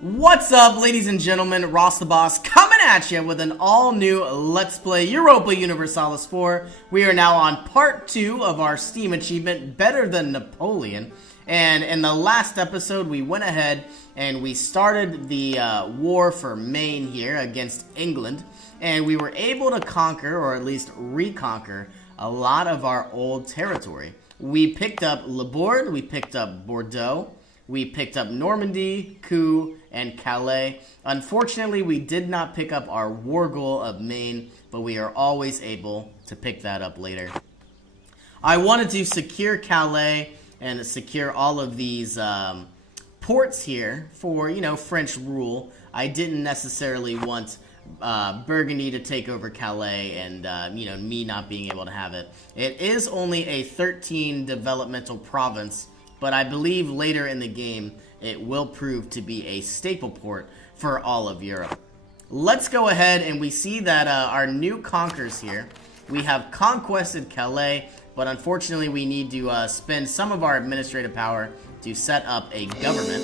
What's up, ladies and gentlemen? Ross the Boss coming at you with an all-new Let's Play Europa Universalis 4. We are now on part 2 of our Steam achievement, Better Than Napoleon. And in the last episode, we went ahead and we started the war for Maine here against England. And we were able to conquer, or at least reconquer, a lot of our old territory. We picked up Le Bourd, we picked up Bordeaux, we picked up Normandy, Coup, and Calais. Unfortunately, we did not pick up our war goal of Maine, but we are always able to pick that up later. I wanted to secure Calais and secure all of these ports here for, French rule. I didn't necessarily want Burgundy to take over Calais and, me not being able to have it. It is only a 13 developmental province, but I believe later in the game it will prove to be a staple port for all of Europe. Let's go ahead and we see that our new conquers here. We have conquested Calais, but unfortunately we need to spend some of our administrative power to set up a government.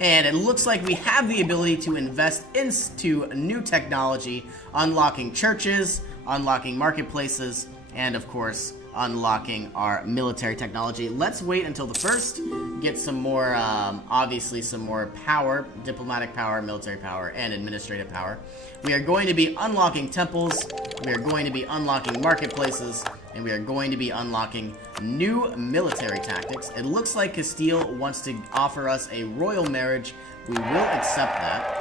And it looks like we have the ability to invest into new technology, unlocking churches, unlocking marketplaces, and of course, unlocking our military technology. Let's wait until the first, get some more, obviously some more power, diplomatic power, military power, and administrative power. We are going to be unlocking temples, we are going to be unlocking marketplaces, and we are going to be unlocking new military tactics. It looks like Castile wants to offer us a royal marriage. We will accept that.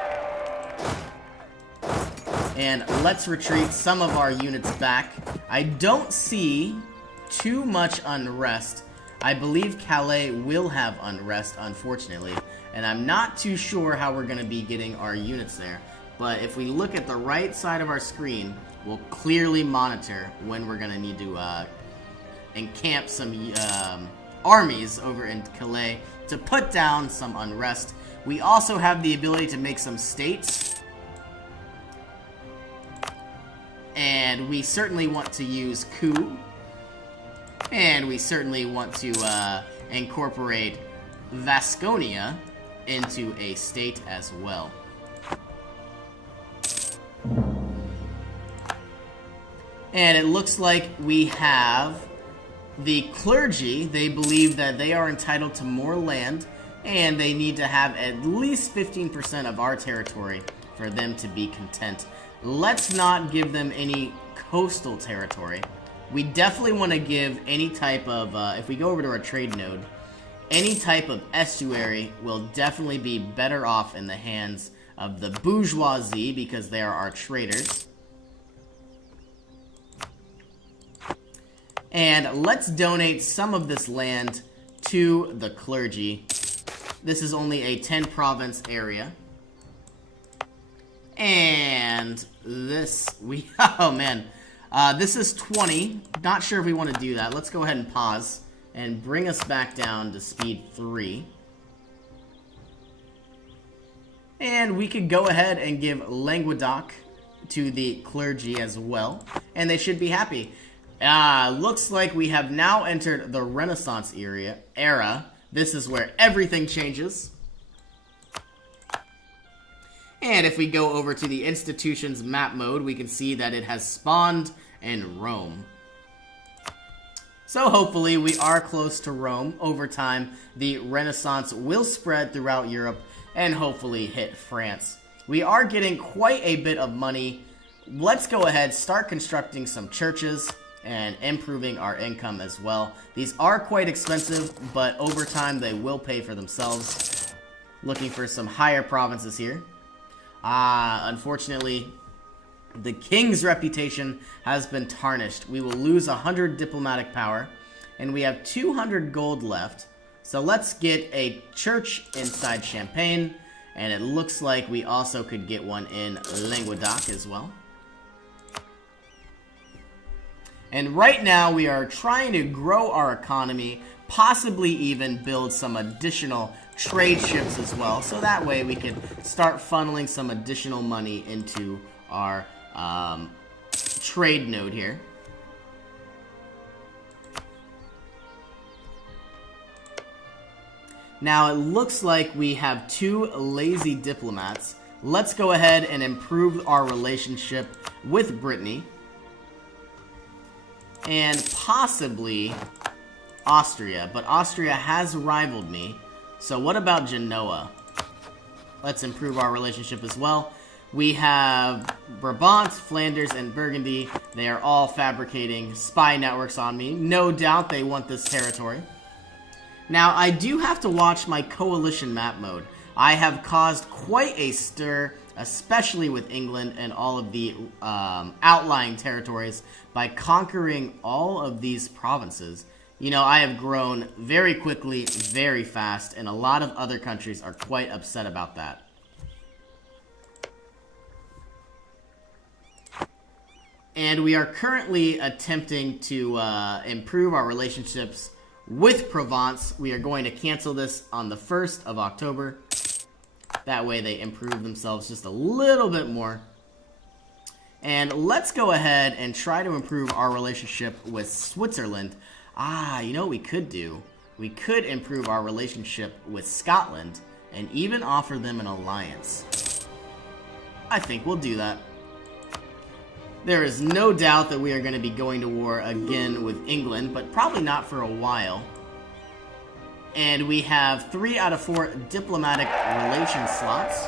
And let's retreat some of our units back. I don't see too much unrest. I believe Calais will have unrest, unfortunately, and I'm not too sure how we're going to be getting our units there. But if we look at the right side of our screen, we'll clearly monitor when we're going to need to encamp some armies over in Calais to put down some unrest. We also have the ability to make some states, and we certainly want to use Coup. And we certainly want to incorporate Vasconia into a state as well. And it looks like we have the clergy. They believe that they are entitled to more land, and they need to have at least 15% of our territory for them to be content. Let's not give them any coastal territory. We definitely want to give any type of, if we go over to our trade node, any type of estuary will definitely be better off in the hands of the bourgeoisie because they are our traders. And let's donate some of this land to the clergy. This is only a 10 province area. And this, oh man. This is 20. Not sure if we want to do that. Let's go ahead and pause and bring us back down to speed 3. And we could go ahead and give Languedoc to the clergy as well. And they should be happy. Looks like we have now entered the Renaissance era. This is where everything changes. And if we go over to the institutions map mode, we can see that it has spawned in Rome. So hopefully we are close to Rome. Over time, the Renaissance will spread throughout Europe and hopefully hit France. We are getting quite a bit of money. Let's go ahead, start constructing some churches and improving our income as well. These are quite expensive, but over time they will pay for themselves. Looking for some higher provinces here. Unfortunately, the king's reputation has been tarnished. We will lose 100 diplomatic power, and we have 200 gold left. So let's get a church inside Champagne, and it looks like we also could get one in Languedoc as well. And right now, we are trying to grow our economy, possibly even build some additional trade ships as well, so that way we can start funneling some additional money into our trade node here. Now, it looks like we have 2 lazy diplomats. Let's go ahead and improve our relationship with Brittany. And possibly Austria. But Austria has rivaled me. So what about Genoa? Let's improve our relationship as well. We have Brabant, Flanders, and Burgundy. They are all fabricating spy networks on me. No doubt they want this territory. Now, I do have to watch my coalition map mode. I have caused quite a stir, especially with England and all of the outlying territories, by conquering all of these provinces. You know, I have grown very quickly, very fast, and a lot of other countries are quite upset about that. And we are currently attempting to improve our relationships with Provence. We are going to cancel this on the 1st of October. That way they improve themselves just a little bit more. And let's go ahead and try to improve our relationship with Switzerland. You know what we could do? We could improve our relationship with Scotland and even offer them an alliance. I think we'll do that. There is no doubt that we are going to be going to war again with England, but probably not for a while. And we have 3 out of 4 diplomatic relations slots.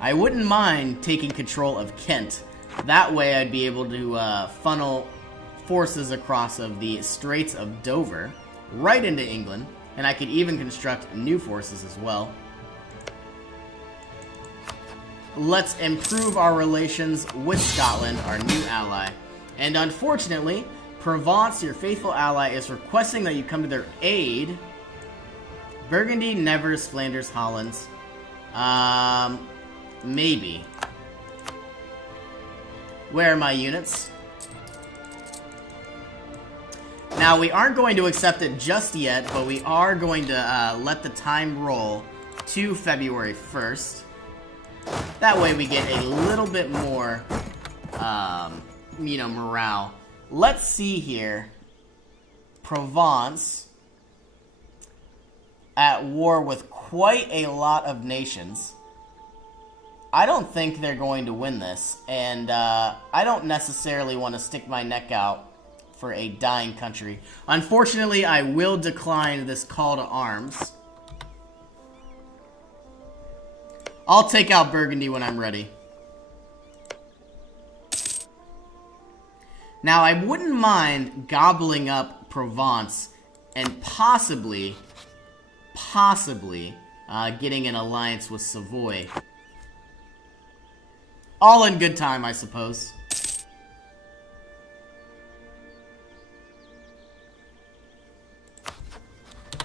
I wouldn't mind taking control of Kent. That way I'd be able to funnel forces across of the Straits of Dover right into England, and I could even construct new forces as well. Let's improve our relations with Scotland, our new ally. And unfortunately, Provence, your faithful ally, is requesting that you come to their aid. Burgundy, Nevers, Flanders, Hollands. Maybe. Where are my units? Now, we aren't going to accept it just yet, but we are going to let the time roll to February 1st. That way we get a little bit more, you know, morale. Let's see here. Provence at war with quite a lot of nations. I don't think they're going to win this, and I don't necessarily want to stick my neck out for a dying country. Unfortunately, I will decline this call to arms. I'll take out Burgundy when I'm ready. Now, I wouldn't mind gobbling up Provence and possibly getting an alliance with Savoy. All in good time, I suppose.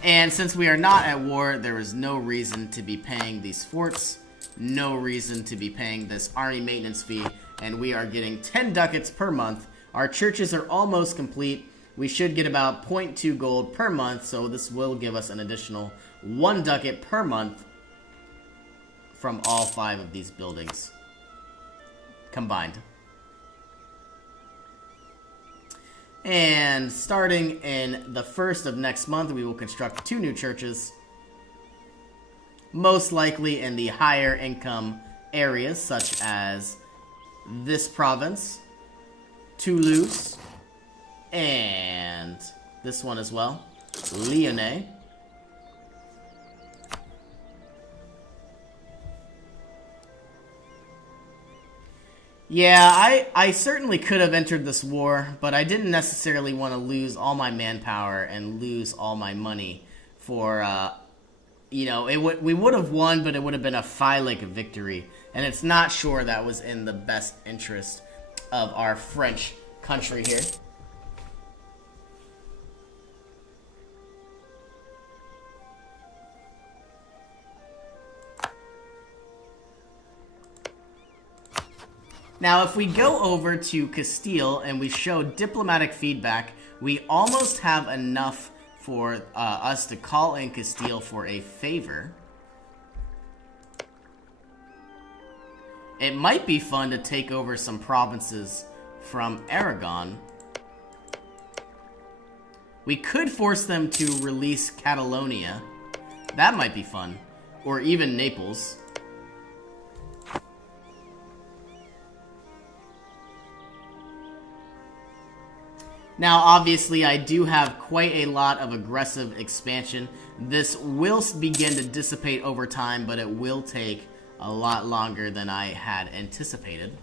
And since we are not at war, there is no reason to be paying these forts. No reason to be paying this army maintenance fee, and we are getting 10 ducats per month. Our churches are almost complete. We should get about 0.2 gold per month, so this will give us an additional 1 ducat per month from all 5 of these buildings combined. And starting in the 1st of next month, we will construct 2 new churches. Most likely in the higher income areas, such as this province, Toulouse, and this one as well, Lyonnais. Yeah, I certainly could have entered this war, but I didn't necessarily want to lose all my manpower and lose all my money for, you know, we would have won, but it would have been a phylic victory, and it's not sure that was in the best interest of our French country here. Now, if we go over to Castile and we show diplomatic feedback, we almost have enough for us to call in Castile for a favor. It might be fun to take over some provinces from Aragon. We could force them to release Catalonia. That might be fun. Or even Naples. Now, obviously, I do have quite a lot of aggressive expansion. This will begin to dissipate over time, but it will take a lot longer than I had anticipated.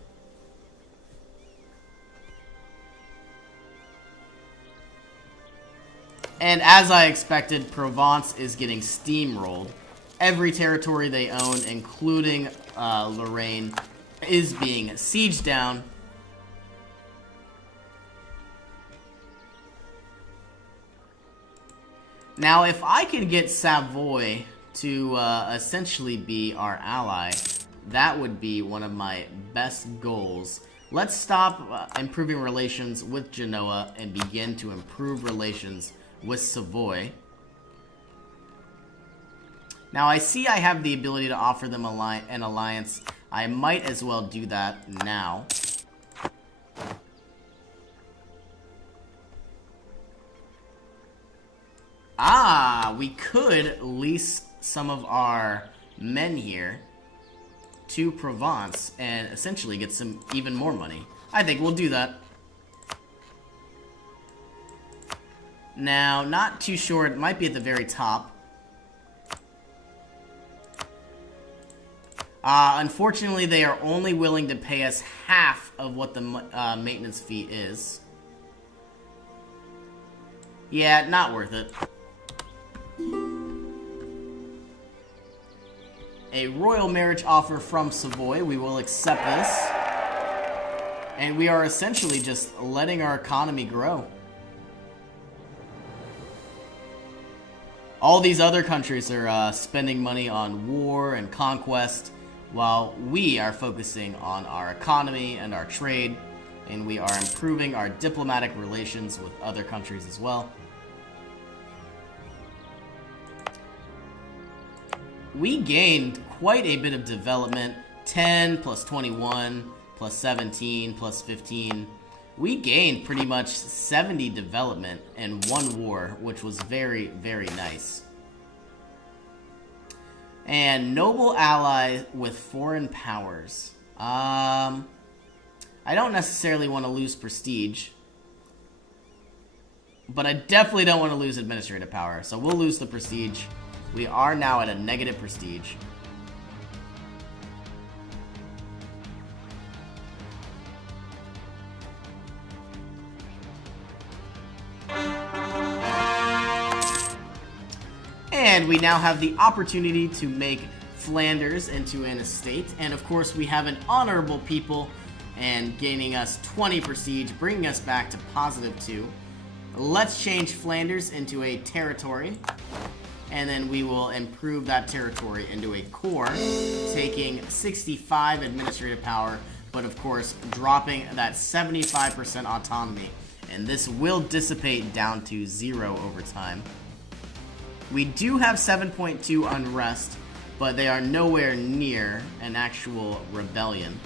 And as I expected, Provence is getting steamrolled. Every territory they own, including Lorraine, is being sieged down. Now, if I could get Savoy to essentially be our ally, that would be one of my best goals. Let's stop improving relations with Genoa and begin to improve relations with Savoy. Now, I see I have the ability to offer them an alliance. I might as well do that now. Ah, we could lease some of our men here to Provence and essentially get some even more money. I think we'll do that. Now, not too sure. It might be at the very top. Unfortunately, they are only willing to pay us half of what the maintenance fee is. Yeah, not worth it. A royal marriage offer from Savoy. We will accept this. And we are essentially just letting our economy grow. All these other countries are spending money on war and conquest, while we are focusing on our economy and our trade, and we are improving our diplomatic relations with other countries as well. We gained quite a bit of development. 10 plus 21 plus 17 plus 15. We gained pretty much 70 development in one war, which was very, very nice. And noble ally with foreign powers. I don't necessarily want to lose prestige, but I definitely don't want to lose administrative power, so we'll lose the prestige. We are now at a negative prestige. And we now have the opportunity to make Flanders into an estate. And of course, we have an honorable people and gaining us 20 prestige, bringing us back to +2. Let's change Flanders into a territory. And then we will improve that territory into a core, taking 65 administrative power, but of course, dropping that 75% autonomy. And this will dissipate down to 0 over time. We do have 7.2 unrest, but they are nowhere near an actual rebellion.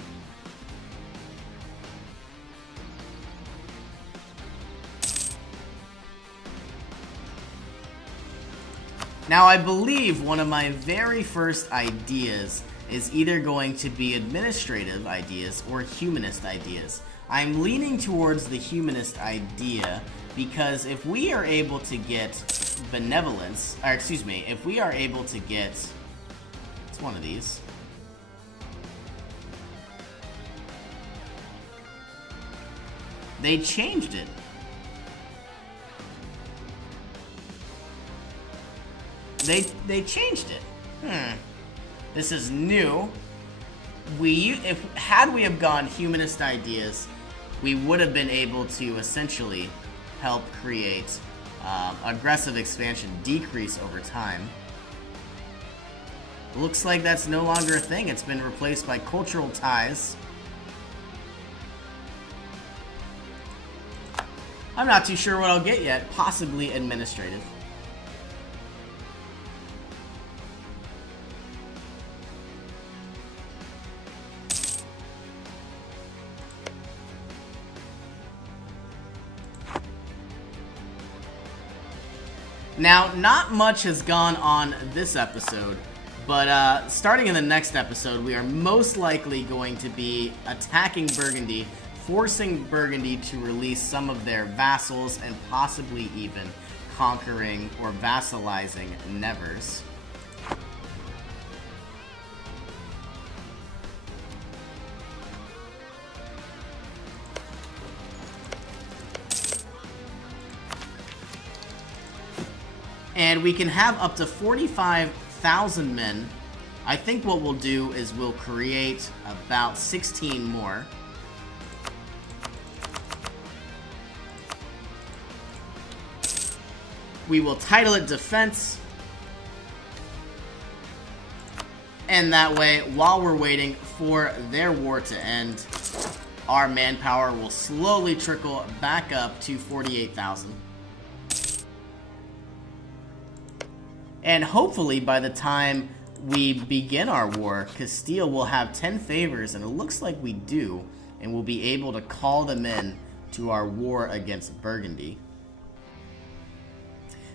Now, I believe one of my very first ideas is either going to be administrative ideas or humanist ideas. I'm leaning towards the humanist idea because if we are able to get benevolence, or excuse me, if we are able to get, it's one of these. They changed it. They changed it. This is new. Had we have gone humanist ideas, we would have been able to essentially help create aggressive expansion decrease over time. Looks like that's no longer a thing. It's been replaced by cultural ties. I'm not too sure what I'll get yet. Possibly administrative. Now, not much has gone on this episode, but starting in the next episode, we are most likely going to be attacking Burgundy, forcing Burgundy to release some of their vassals, and possibly even conquering or vassalizing Nevers. And we can have up to 45,000 men. I think what we'll do is we'll create about 16 more. We will title it Defense. And that way, while we're waiting for their war to end, our manpower will slowly trickle back up to 48,000. And hopefully by the time we begin our war, Castile will have 10 favors, and it looks like we do, and we'll be able to call them in to our war against Burgundy.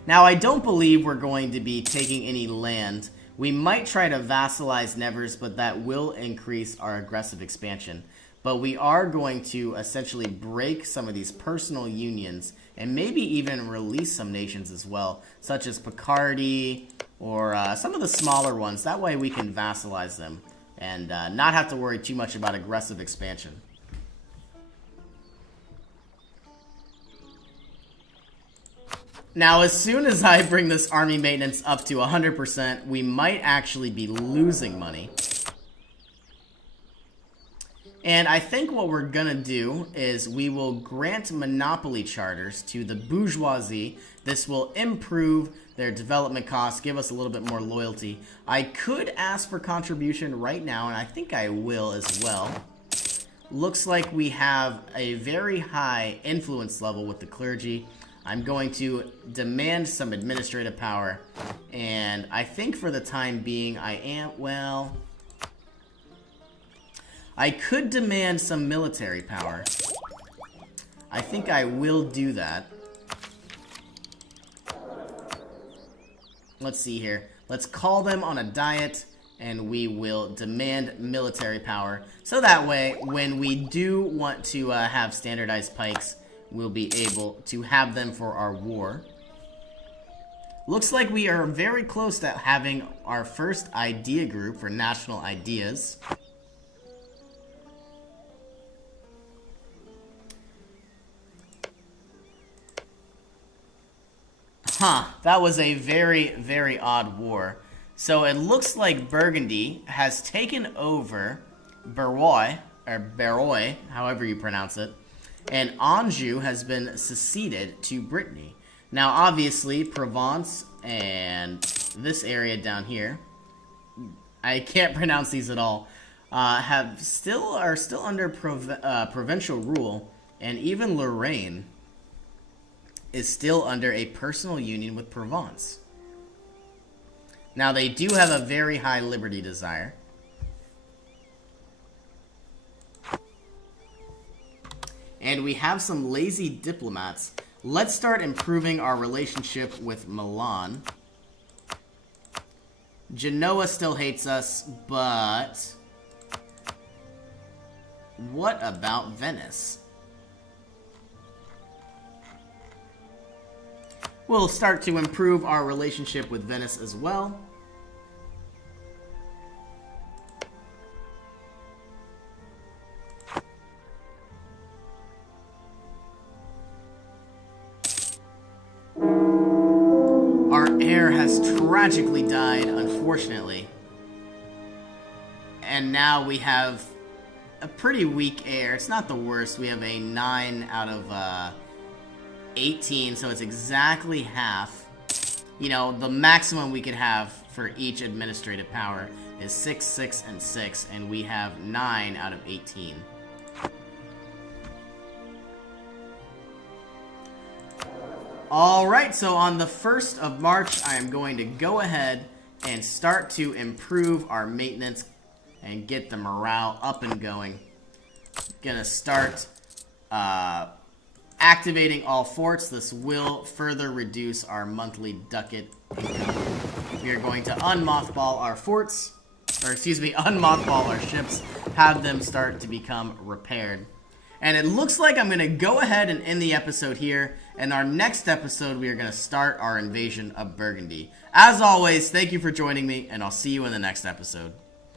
Now, I don't believe we're going to be taking any land. We might try to vassalize Nevers, but that will increase our aggressive expansion. But we are going to essentially break some of these personal unions and maybe even release some nations as well, such as Picardy or some of the smaller ones. That way we can vassalize them and not have to worry too much about aggressive expansion. Now, as soon as I bring this army maintenance up to 100%, we might actually be losing money. And I think what we're gonna do is we will grant monopoly charters to the bourgeoisie. This will improve their development costs, give us a little bit more loyalty. I could ask for contribution right now, and I think I will as well. Looks like we have a very high influence level with the clergy. I'm going to demand some administrative power, and I think for the time being I could demand some military power. I think I will do that. Let's see here. Let's call them on a diet, and we will demand military power. So that way, when we do want to have standardized pikes, we'll be able to have them for our war. Looks like we are very close to having our first idea group for national ideas. Huh, that was a very, very odd war. So it looks like Burgundy has taken over Barrois, or Barrois, however you pronounce it, and Anjou has been seceded to Brittany. Now, obviously, Provence and this area down here, I can't pronounce these at all, are still under provincial rule, and even Lorraine is still under a personal union with Provence. Now, they do have a very high liberty desire. And we have some lazy diplomats. Let's start improving our relationship with Milan. Genoa still hates us, but what about Venice? We'll start to improve our relationship with Venice as well. Our heir has tragically died, unfortunately. And now we have a pretty weak heir. It's not the worst. We have a 9 out of 18, so it's exactly half. You know, the maximum we could have for each administrative power is 6, 6, and 6, and we have 9 out of 18. Alright, so on the 1st of March, I am going to go ahead and start to improve our maintenance and get the morale up and going. Gonna start activating all forts. This will further reduce our monthly ducat income. We are going to unmothball our forts, or excuse me, unmothball our ships, have them start to become repaired. And it looks like I'm going to go ahead and end the episode here. In our next episode, we are going to start our invasion of Burgundy. As always, thank you for joining me, and I'll see you in the next episode.